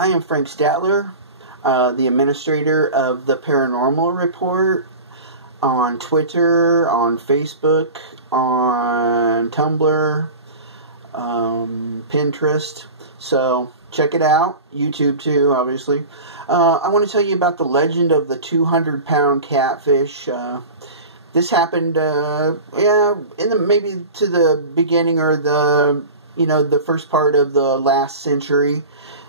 I am Frank Statler, the administrator of the Paranormal Report on Twitter, on Facebook, on Tumblr, Pinterest. So check it out. YouTube too, obviously. I want to tell you about the legend of the 200-pound catfish. This happened, maybe to the beginning or the first part of the last century.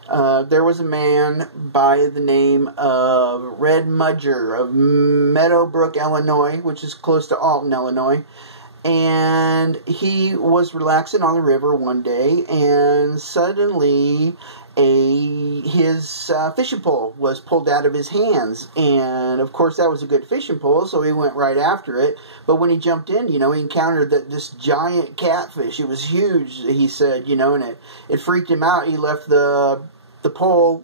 There was a man by the name of Red Mudger of Meadowbrook, Illinois, which is close to Alton, Illinois. And he was relaxing on the river one day, and suddenly his fishing pole was pulled out of his hands. And of course that was a good fishing pole, so he went right after it. But when he jumped in, he encountered this giant catfish. It was huge, he said, and it freaked him out. He left the pole,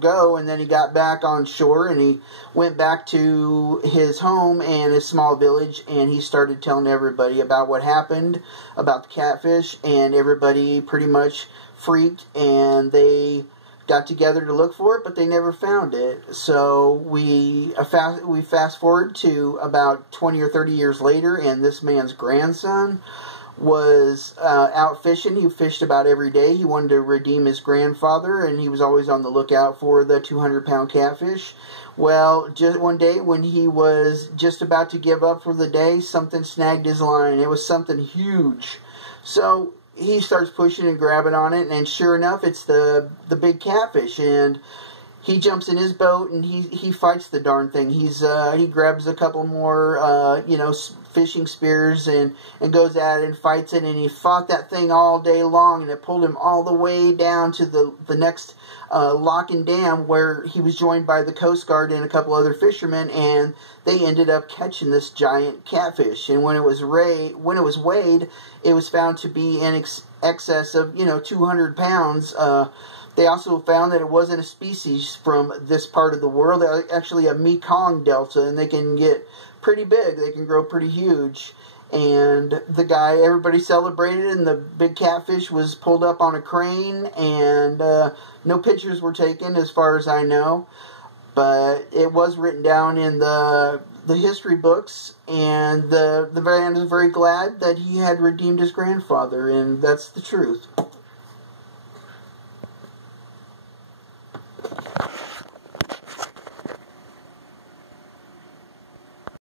go, and then he got back on shore, and he went back to his home and his small village, and he started telling everybody about what happened, about the catfish, and everybody pretty much freaked, and they got together to look for it, but they never found it. So we fast forward to about 20 or 30 years later, and this man's grandson was out fishing. He fished about every day. He wanted to redeem his grandfather, and he was always on the lookout for the 200-pound catfish. Well, just one day when he was just about to give up for the day, something snagged his line. It was something huge. So he starts pushing and grabbing on it, and sure enough, it's the big catfish. And he jumps in his boat, and he fights the darn thing. He grabs a couple more fishing spears and goes at it and fights it, and he fought that thing all day long, and it pulled him all the way down to the next lock and dam, where he was joined by the Coast Guard and a couple other fishermen, and they ended up catching this giant catfish. And when it was weighed, it was found to be in excess of 200 pounds. They also found that it wasn't a species from this part of the world. Actually a Mekong Delta, and they can get pretty big. They can grow pretty huge. And the guy, everybody celebrated, and the big catfish was pulled up on a crane, and no pictures were taken as far as I know. But it was written down in the history books, and the man was very glad that he had redeemed his grandfather, and that's the truth.